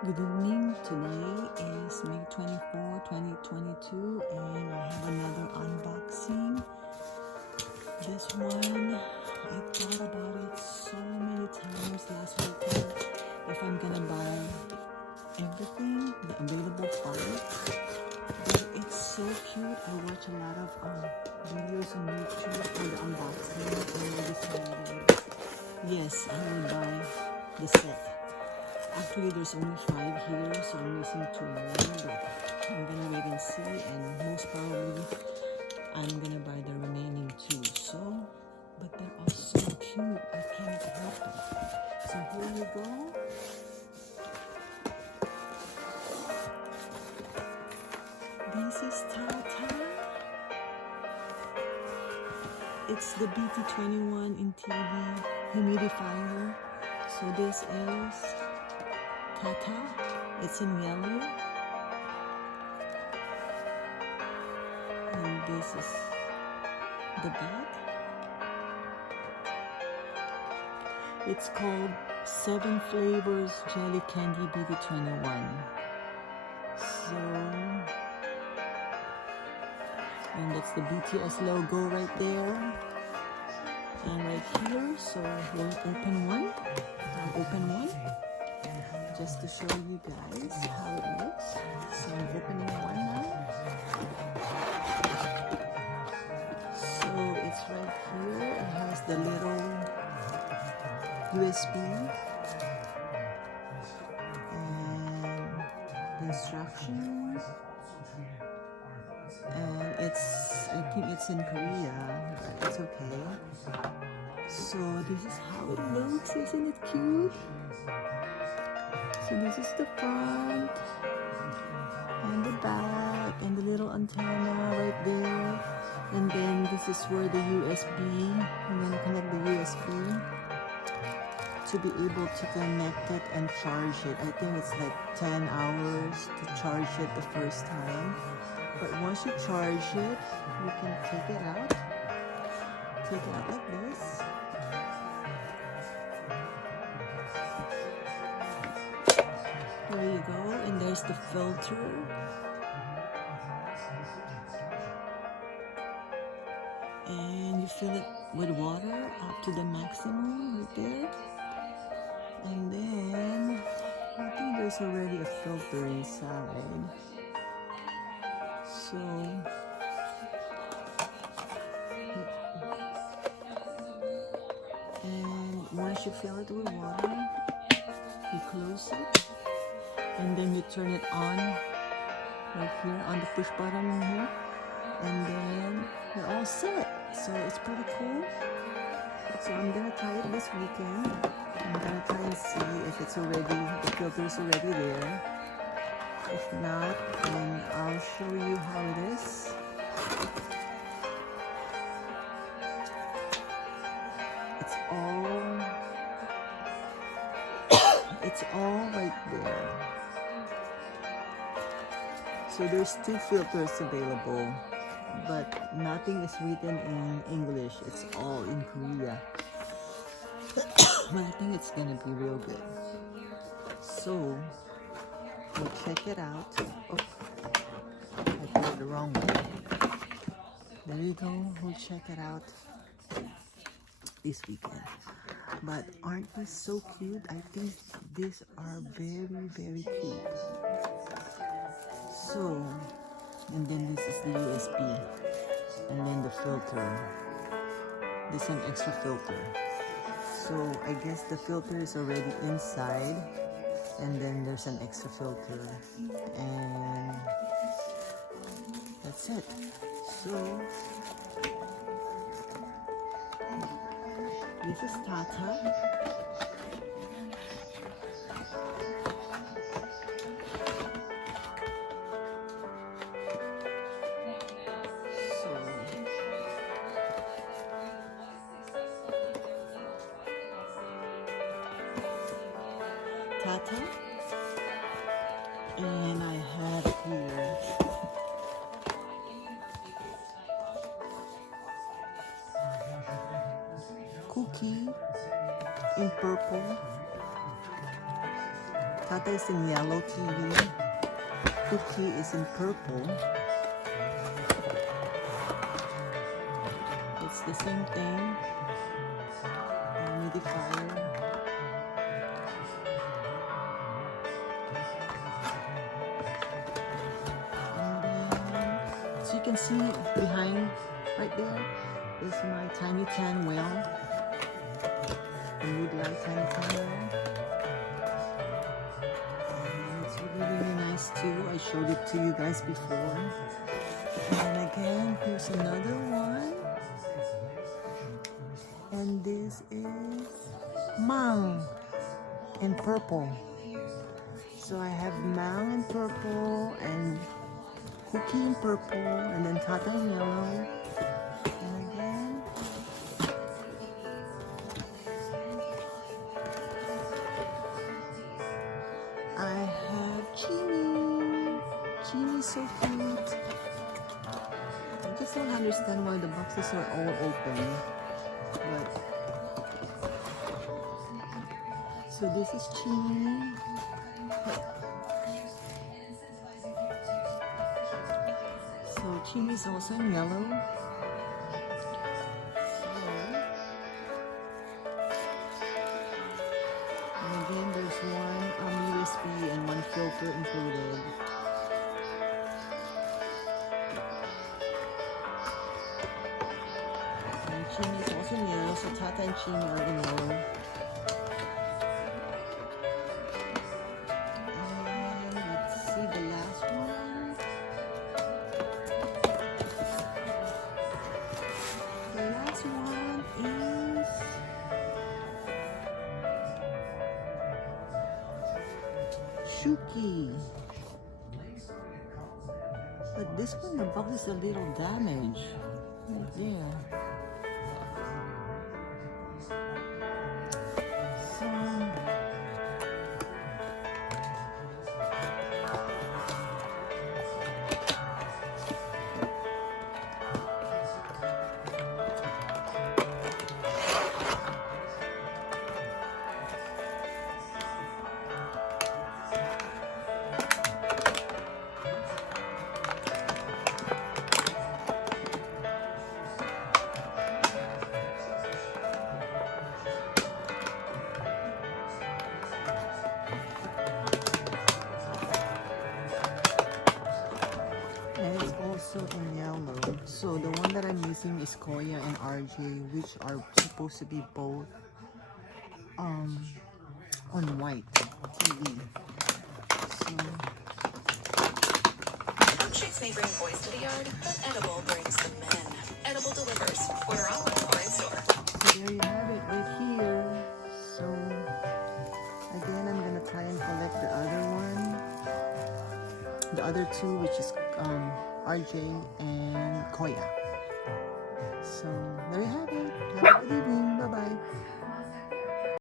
Good evening. Today is May 24, 2022 and I have another unboxing. This one, I thought about it so many times last weekend if I'm gonna buy everything, the available parts. But it's so cute. I watch a lot of videos on YouTube for the unboxing and I decided, yes, I will buy the set. Actually, there's only 5 here, so I'm missing 2 more, but I'm gonna wait and see, and most probably I'm gonna buy the remaining 2. So, but they're all so cute, I can't help it. So here you go. This is TATA. It's the BT21 in TV humidifier. So this is TATA. It's in yellow. And this is the back. It's called 7 Flavors JellyCandy BT21. So, and that's the BTS logo right there. And right here, so we'll open one. I'll open one just to show you guys how it looks. So I'm opening one now. So it's right here. It has the little USB and the instructions. And I think it's in Korea, but it's okay. So this is how it looks. Isn't it cute? So this is the front and the back and the little antenna right there. And then this is where the USB, I'm gonna connect the USB to be able to connect it and charge it. I think it's like 10 hours to charge it the first time. But once you charge it, you can take it out. Take it out like this. There you go, and there's the filter. And you fill it with water up to the maximum right there. And then, I think there's already a filter inside. So, and once you fill it with water, you close it. And then you turn it on right here on the push button here, and then you're all set. So it's pretty cool. So I'm gonna try it this weekend. I'm gonna try and see if it's already, the filter is already there. If not, then I'll show you how it is. It's all right there. So there's 2 filters available, but nothing is written in English. It's all in Korea. But I think it's gonna be real good. So we'll check it out. Oh, I put it the wrong way. There you go. We'll check it out this weekend. But aren't they so cute? I think these are very, very cute. So, and then this is the USB, and then the filter. This is an extra filter. So I guess the filter is already inside, and then there's an extra filter, and that's it. So this is TATA. TATA, and I have here Cookie in purple, Tata is in yellow TV. Cookie is in purple. It's the same thing. Humidifier. And then, so you can see behind, right there, is my tiny tan whale. The moodlight tiny tan whale. It's really, really nice too. I showed it to you guys before. And again, here's another one. And this is Mang in purple. So I have Mang in purple and Cookie in purple and then Tata in yellow. And again, I have Chimmy. Chimmy's so cute. I just don't understand why the boxes are all open. But so this is Chimmy. So Chimmy is also in yellow. And again, there's one USB and one filter included. And Chimmy is also in yellow, so Tata and Chimmy are in yellow. And let's see the last one. The last one is Shookie. But this one, the box is a little damaged. Right there. So, and it's also in yellow. So the one that I'm using is Koya and RJ, which are supposed to be both on white TV. So Milkshakes may bring boys to the yard, but edible brings the men. Edible delivers. Order online or in store. so there you have it right here. So again, I'm gonna try and collect the other one, the other two, which is RJ and Koya. So there you have it. Have a good evening. Bye bye.